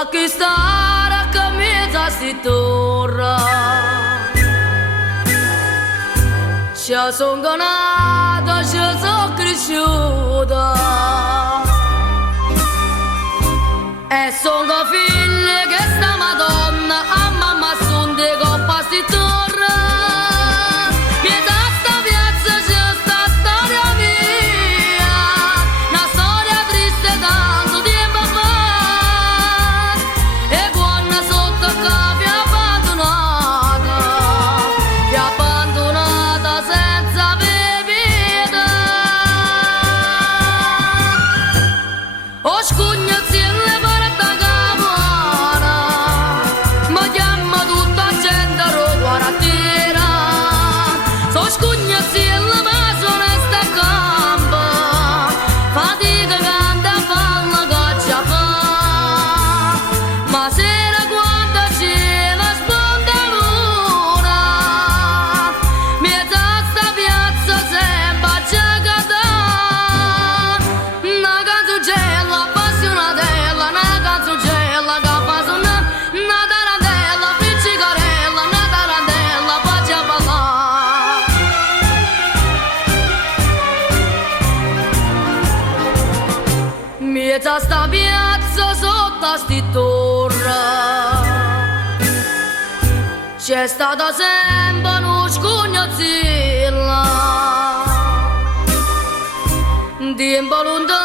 a che stare a camminare si torna. Ci sono nata, ci sono cresciuta e sono figlia che sta Madonna a mamma son di coppa si torna. Pietà sta piazza c'è sta storia mia, una storia triste tanto tempo fa, e quando sotto cave abbandonata senza bevita. O scugna zielle porta capuana, ma chiama tutta gente roguaratera. So scugna zielle ma sono sta campa, fatica canta fanno caccia fa. Ma sera quando c'è la sponda luna, mezza sta piazza sembra giacata. Una canzugella appassionatella, una canzugella che fa suonare, una tarantella pizzicarella, una tarantella faccia ballare. Mezza sta piazza sotto a sti torre c'è stata sempre uno scognazilla, tempo lontano